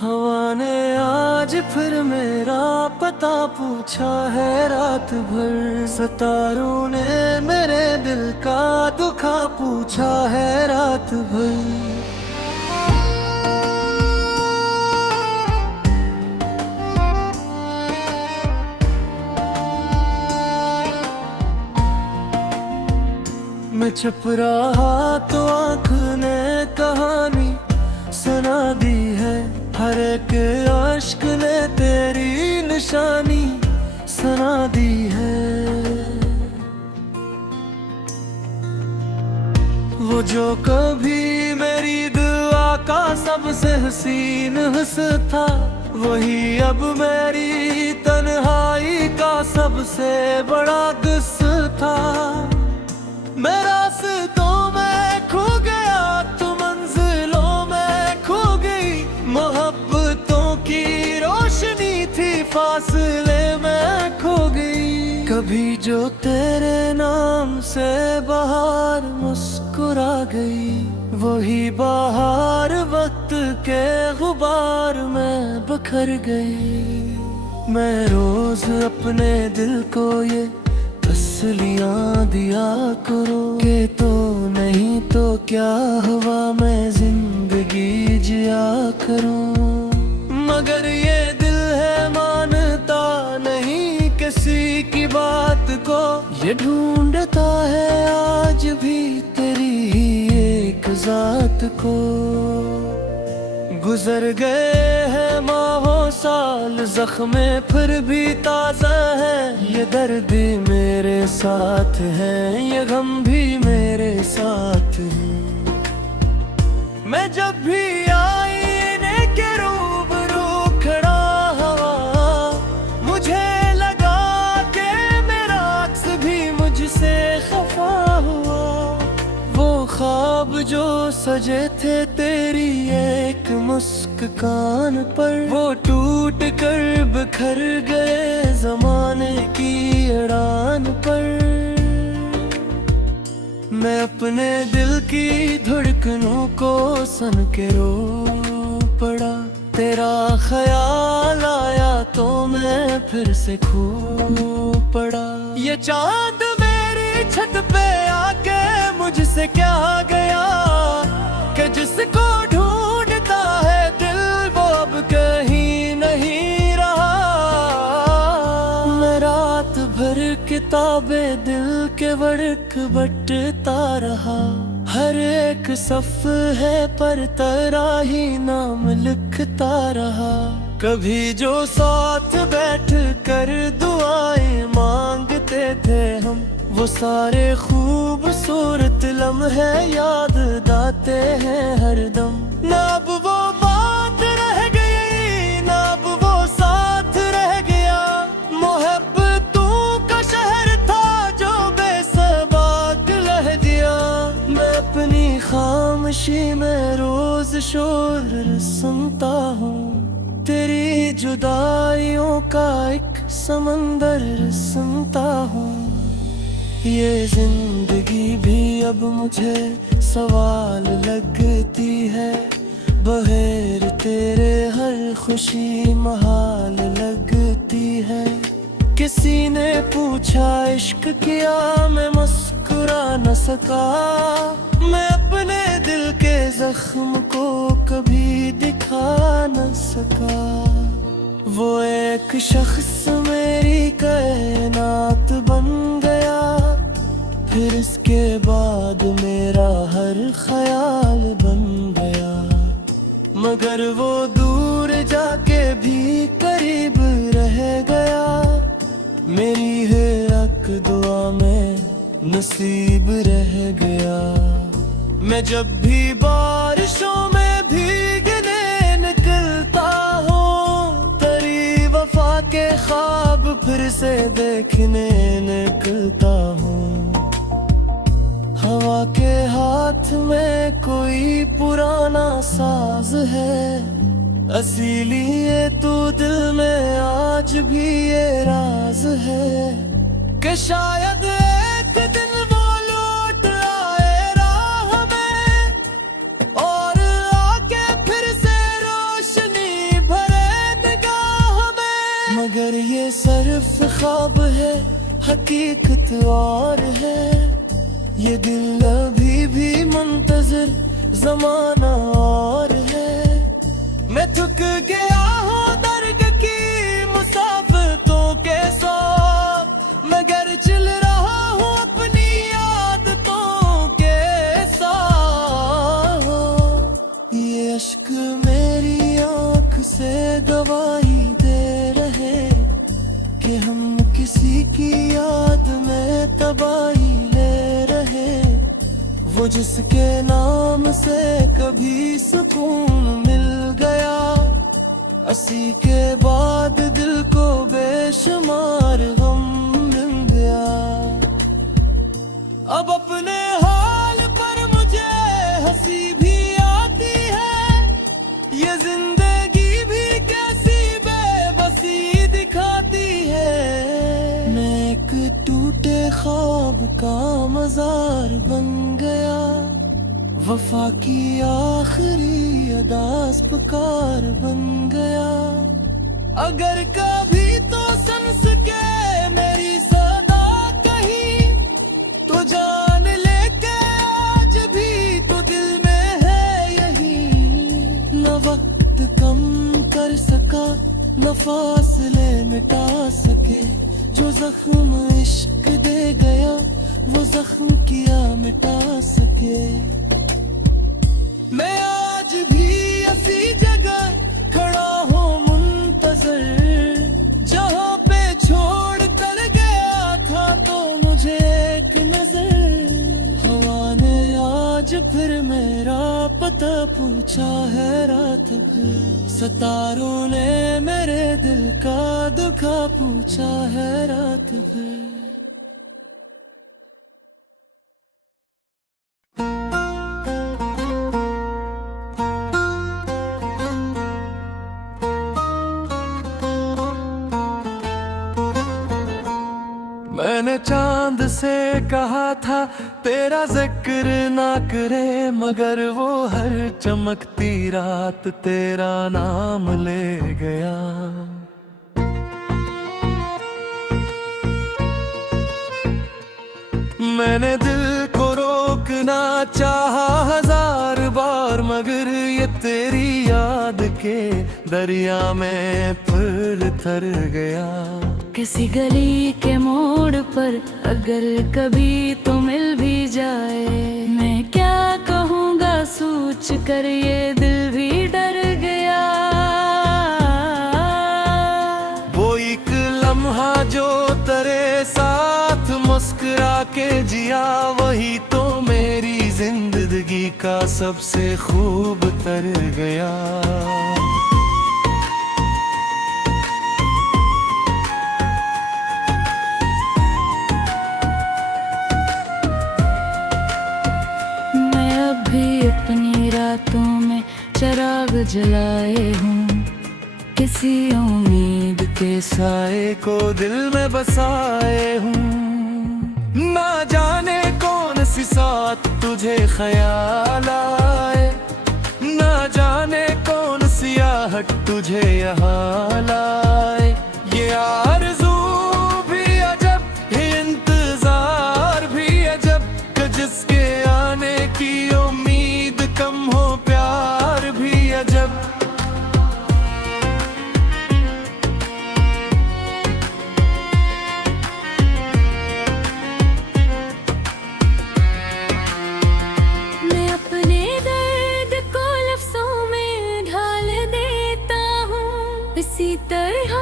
हवा ने आज फिर मेरा पता पूछा है रात भर। सितारों ने मेरे दिल का दुखा पूछा है रात भर। मैं चुप रहा तो आँख ने कहानी सुना दी है। हर एक अश्क ने तेरी निशानी सुना दी है। वो जो कभी मेरी दुआ का सबसे हसीन हिस्सा था, वही अब मेरी तन्हाई का सबसे बड़ा गुस्सा था। मैं रास्तों में खो गया तो मंजिलों में खो गई। मोहब्बतों की रोशनी थी फासले में खो गई। कभी जो तेरे नाम से बाहर मुस्कुरा गई, वही बाहर वक्त के गुबार में बिखर गई। मैं रोज अपने दिल को ये तसलियां दिया करो कि तो नहीं तो क्या हुआ, मैं जिंदगी जिया करूं। मगर ये दिल है मानता नहीं किसी की बात को। ये ढूंढता है आज भी तेरी ही एक जात को। गुजर गए हैं माहों साल, जख्मे फिर भी ताज़ा है। ये दर्द मेरे साथ है, ये गम भी मेरे साथ है। मैं जब भी आईने के रूबरू खड़ा हुआ, मुझे लगा कि मेरा अक्स भी मुझसे खफा हुआ। वो ख्वाब जो सजे थे तेरी एक मुस्कान पर, वो टूट कर बिखर गए ज़माने की अड़ान पर। मैं अपने दिल की धड़कनों को सन के रो पड़ा। तेरा ख्याल आया तो मैं फिर से खो पड़ा। ये चांद मेरी छत पे आके मुझसे क्या गया कि जिसको ढूंढता है दिल वो अब कहीं नहीं रहा। मैं रात भर किताबें दिल के वर्क बटता रहा। हर एक सफ़हे पर तेरा ही नाम लिखता रहा। कभी जो साथ बैठ कर दुआएं मांगते थे हम, वो सारे खूबसूरत लम्हे याद आते हैं हरदम। ना अब वो बात रह गई, ना अब वो साथ रह गया। मोहब्बतों का शहर था जो बेसबाक लह दिया। मैं अपनी खामोशी में रोज शोर सुनता हूँ, तेरी जुदाइयों का एक समंदर सुनता हूँ। ये जिंदगी भी अब मुझे सवाल लगती है। बगैर तेरे हर खुशी महाल लगती है। किसी ने पूछा इश्क किया, मैं मुस्कुरा न सका। मैं अपने दिल के जख्म को कभी दिखा न सका। वो एक शख्स मेरी कायनात बन गया, फिर इसके बाद मेरा हर ख्याल बन गया। मगर वो दूर जाके भी करीब रह गया। मेरी है एक दुआ में नसीब रह गया। मैं जब भी बारिशों में भीगने निकलता हूँ, तेरी वफा के ख्वाब फिर से देखने निकलता हूँ। हवा के हाथ में कोई पुराना साज है, इसीलिए तू दिल में आज भी ये राज है कि शायद एक दिन वो लौट आए राह में और आके फिर से रोशनी हकीकत और है। ये दिल अभी भी मुंतज़िर ज़माना और है। मैं थक गया हूँ दर्द की मुसाफ़तों के साथ, मगर चल रहा हूँ अपनी आदतों के साथ। ये अश्क मेरी आँख से गवाही दे रहे कि हम किसी की याद में तबाही ले रहे। वो जिसके नाम से कभी सुकून मिल गया, असी के बाद दिल को बेशुमार गम मिल गया। अब अपने हाल पर मुझे हंसी भी आती है। ये जिंदगी भी कैसी बेबसी दिखाती है। मैं एक टूटे ख्वाब का मजार बन गया, वफा की आखिरी अदास पुकार बन गया। अगर कभी तो सुन सके मेरी सदा कहीं, तो जान ले के आज भी तो दिल में है यही। न वक्त कम कर सका, न फासले मिटा सके। जो जख्म इश्क दे गया, वो जख्म किया मिटा सके। मैं आज भी ऐसी जगह खड़ा हूँ मुंतज़िर, जहाँ पे छोड़ कर गया था तो मुझे एक नजर। हवा ने आज फिर मेरा पता पूछा है रात भर। सितारों ने मेरे दिल का दुखा पूछा है रात भर। मैंने चांद से कहा था तेरा जिक्र ना करे, मगर वो हर चमकती रात तेरा नाम ले गया। मैंने दिल को रोकना चाहा हजार बार, मगर ये तेरी याद के दरिया में फिर तर गया। किसी गली के मोड़ पर अगर कभी तो मिल भी जाए, मैं क्या कहूँगा सोच कर ये दिल भी डर गया। वो एक लम्हा जो तेरे साथ मुस्कुरा के जिया, वही तो मेरी जिंदगी का सबसे खूब तर गया। अपनी रातों में चिराग जलाए हूँ, किसी उम्मीद के साए को दिल में बसाए हूँ। ना जाने कौन सी साथ तुझे ख्याल आए, ना जाने कौन सी आहट तुझे यहाँ लाए। ये आरज़ू भी अजब, ये इंतजार भी अजब, कि जिसके आने की उम्मीद कम हो प्यार भी अजब। मैं अपने दर्द को लफ्ज़ों में ढाल देता हूँ, इसी तरह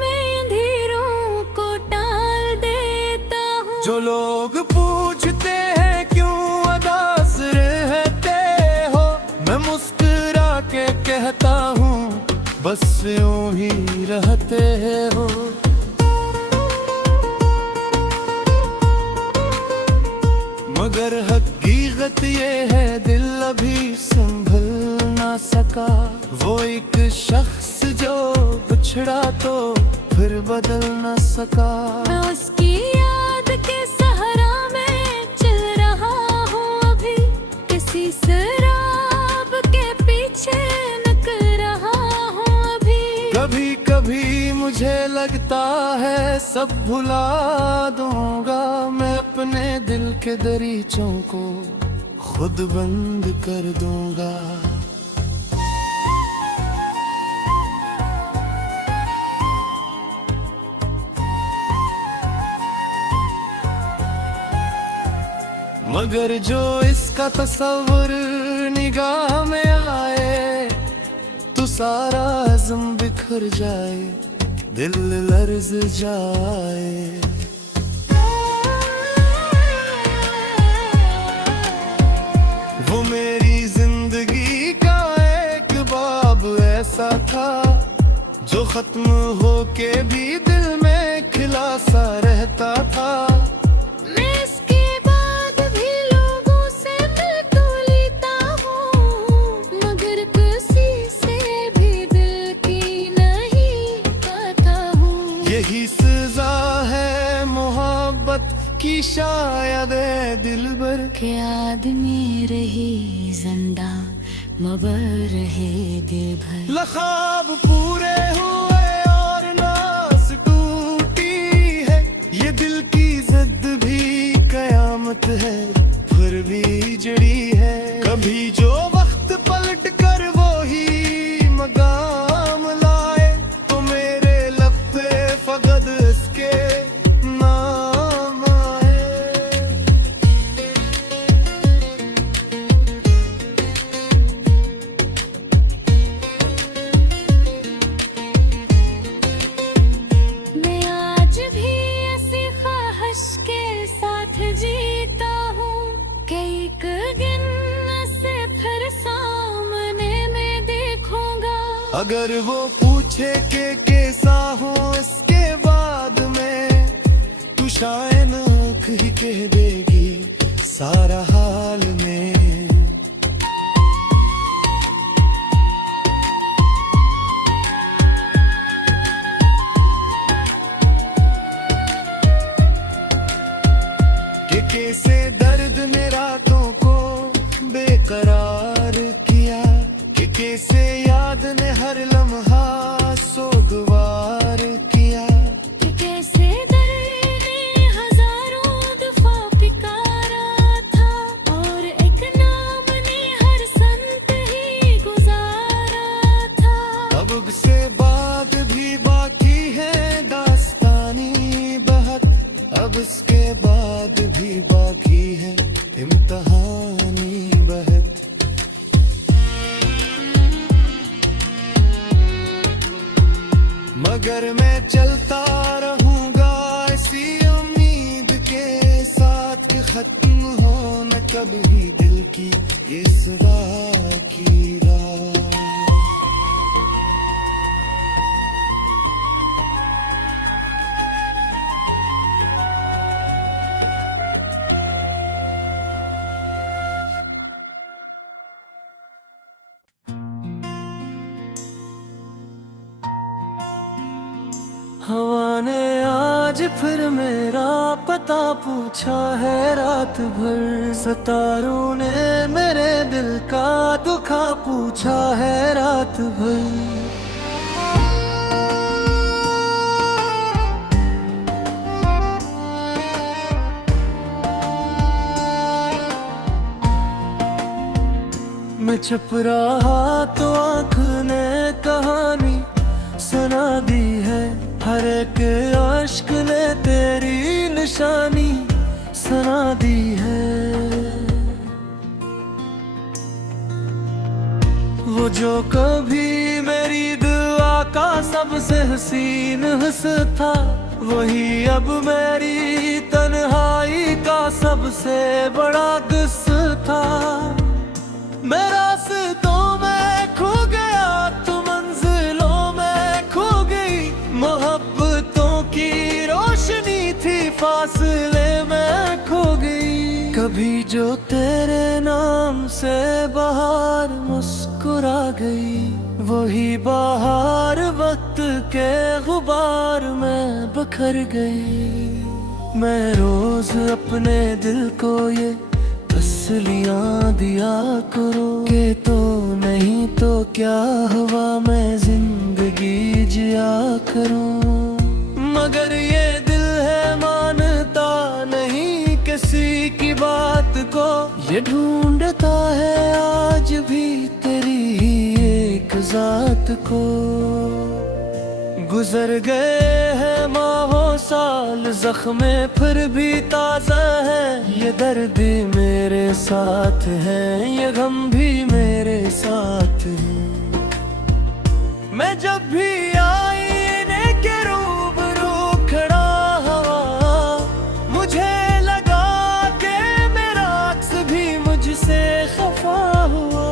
मैं अंधेरों को टाल देता हूँ। जो लोग पूछते हैं क्यों उदास रहते हो, मैं मुस्कुरा के कहता हूँ बस यूं ही रहते हो। मगर हकीकत ये है दिल अभी संभल ना सका। वो एक शख्स जो बिछड़ा तो फिर बदल ना सका। मैं उसकी याद के सहारा में चल रहा हूँ अभी, किसी शराब के पीछे निकल रहा हूँ अभी। कभी कभी मुझे लगता है सब भुला दूंगा, मैं अपने दिल के दरीचों को खुद बंद कर दूंगा। मगर जो इसका तस्वर निगाह में आए तो सारा अज़्म बिखर जाए, दिल लर्ज़ जाए। वो मेरी जिंदगी का एक बाब ऐसा था जो खत्म होके भी दिल में खिला सा रहता था। यही सजा है मोहब्बत की शायद है दिलबर के आदमी रही जिंदा मगर रहे दिल भर। लखाब पूरे हुए और नास टूटी है, ये दिल की जिद भी कयामत है फिर भी जड़ी है। कभी जो वक्त पलट कर वो ही मकाम लाए तो मेरे लब पे फकद इसके नाम आए। मैं आज भी ऐसी ख्वाहिश के साथ जीता हूँ कि एक दिन से फिर सामने में देखूंगा। अगर वो पूछे के कैसा हो इसके बाद में, तू शायद आँख ही कह देगी सारा हाल में। कि कैसे दर्द ने रातों को बेकरार किया, कि कैसे याद ने हर लम्हा सोगवार किया। कि कैसे दर्द ने हजारों दफा पुकारा था और एक नाम ने हर संत ही गुजारा था। अब से बाद भी बाकी है दास्तानी बहुत, अब इसके बाद भी बाकी है इम्तिहानी बहत। मगर मैं चलता रहूंगा इसी उम्मीद के साथ कि खत्म हो न कभी दिल की ये सदा की रात। हवा ने आज फिर मेरा पता पूछा है रात भर, सितारों ने मेरे दिल का दुखा पूछा है रात भर। मैं छुप रहा तो आँख ने कहानी सुना दी है, हर एक आशिक ने तेरी निशानी सुना दी है। वो जो कभी मेरी दुआ का सबसे हसीन हिस्सा था, वही अब मेरी तन्हाई का सबसे बड़ा गुस्सा था। मैं रास्तों में खो गया तो मंजिलों में खो गई, मोहब्बतों की रोशनी थी फासले में खो गई। कभी जो तेरे नाम से बाहर मुस्कुरा गई, वही बाहर वक्त के गुबार में बिखर गई। मैं रोज अपने दिल को ये तसलियां दिया करो कि तो नहीं तो क्या हवा मैं जिंदगी जिंदगी जिया करूं। मगर ये दिल है मानता नहीं किसी की बात को, ये ढूंढता है आज भी तेरी एक जात को। गुजर गए हैं माहों साल, जख्मे फिर भी ताजा है। ये दर्द मेरे साथ है, ये गम भी मेरे साथ है। मैं जब भी आईने के रूबरू खड़ा हुआ, मुझे लगा कि मेरा अक्स भी मुझसे खफा हुआ।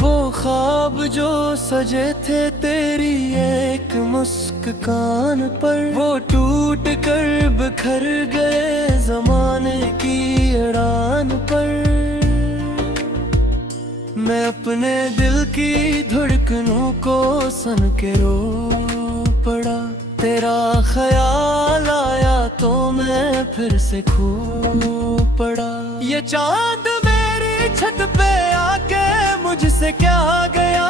वो ख्वाब जो सजे थे तेरी एक मुस्कान पर, वो टूट कर बिखर गए ज़माने की अड़ान पर। मैं अपने दिल की धड़कनों को सन के रो पड़ा। तेरा ख्याल आया तो मैं फिर से खो पड़ा। ये चांद मेरी छत पे आके मुझसे क्या गया,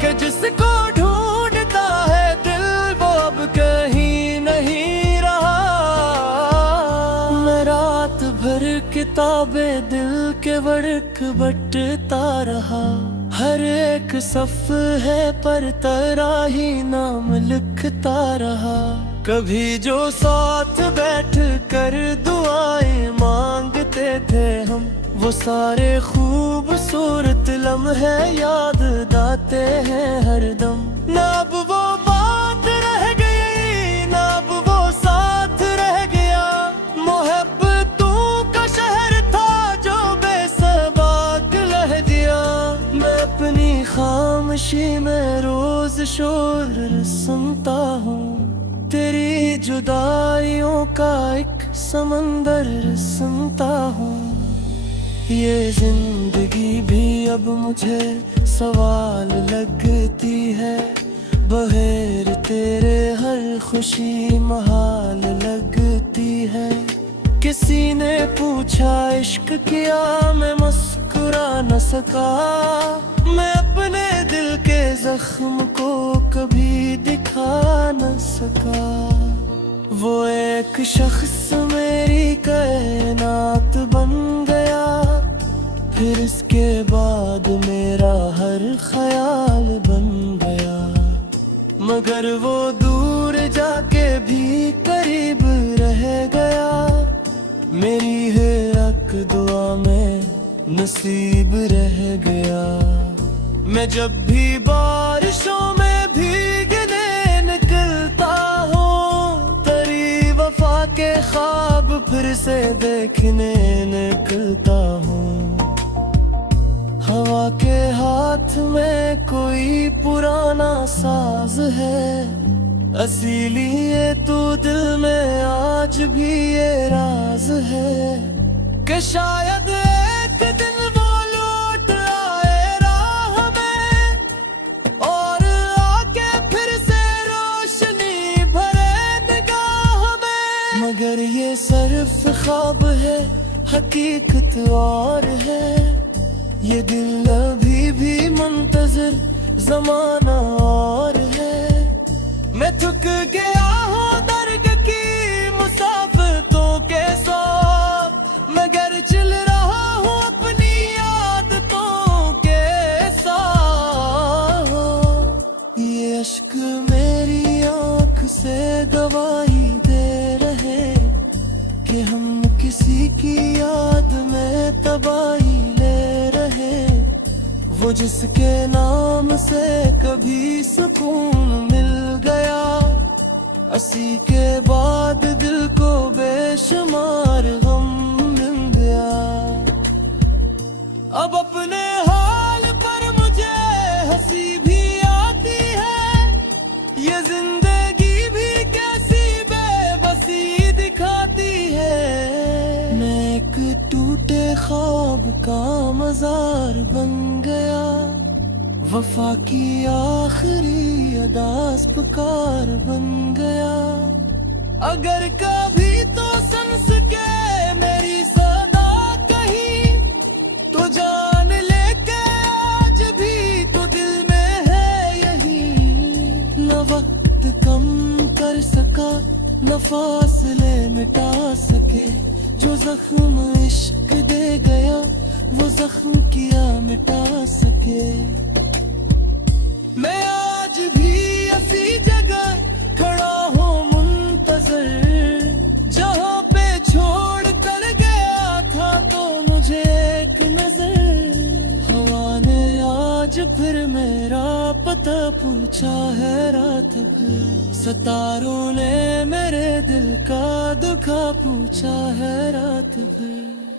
कि जिसको ढूंढता है दिल वो अब कहीं नहीं रहा। मैं रात भर किताबें दिल के वर्क बटता रहा। हर एक सफ है पर तेरा ही नाम लिखता रहा। कभी जो साथ बैठ कर दुआएं मांगते थे हम, वो सारे खूबसूरत लम्हे याद आते हैं हरदम। ना अब वो बात रह गई, ना अब वो साथ रह गया। मोहब्बतों का शहर था जो बेसबाक लह दिया। मैं अपनी खामोशी में रोज शोर सुनता हूँ, तेरी जुदाइयों का एक समंदर सुनता हूँ। ये जिंदगी भी अब मुझे सवाल लगती है, बगैर तेरे हर खुशी महाल लगती है। किसी ने पूछा इश्क किया, मैं मुस्कुरा न सका। मैं अपने दिल के जख्म को कभी दिखा न सका। वो एक शख्स मेरी कायनात बन गया, फिर इसके बाद मेरा हर ख्याल बन गया। मगर वो दूर जाके भी करीब रह गया। मेरी है हक दुआ में नसीब रह गया। मैं जब भी बारिशों में भीगने निकलता हूँ, तेरी वफा के ख्वाब फिर से देखने निकलता हूँ। हवा के हाथ में कोई पुराना साज है, इसीलिए तू दिल में आज भी ये राज है। कि शायद एक दिन वो लौट आए राह में, और आके फिर से रोशनी भरे निगाह में। मगर ये सिर्फ ख्वाब है, हकीकत और है। ये दिल अभी भी मुंतज़िर ज़माना और है। मैं थक गया हूँ दर्द की मुसाफिरों के साथ, मगर चल रहा हूँ अपनी आदतों के साथ। ये अश्क मेरी आँख से गवाही दे रहे कि हम किसी की याद में तबाही ले रहे। वो जिसके नाम से कभी सुकून मिल गया, असी के बाद दिल को बेशुमार गम मिल गया। अब अपने हाल पर मुझे हंसी भी आती है। ये जिंदगी भी कैसी बेबसी दिखाती है। मैं एक टूटे ख्वाब का मजार बन गया, वफा की आखिरी अदास पुकार बन गया। अगर कभी तो सुन सके मेरी सदा कहीं, तो जान ले के आज भी तो दिल में है यही। फासले मिटा सके। जो जख्म इश्क दे गया वो जख्म किया मिटा सके। मैं आज भी ऐसी जगह खड़ा हूँ मुंतजर, जहाँ पे छोड़ कर गया था तो मुझे एक नजर। हवा ने आज फिर मेरा पता पूछा है रात भर, सितारों ने मेरे दिल का दुखा पूछा है रात भर।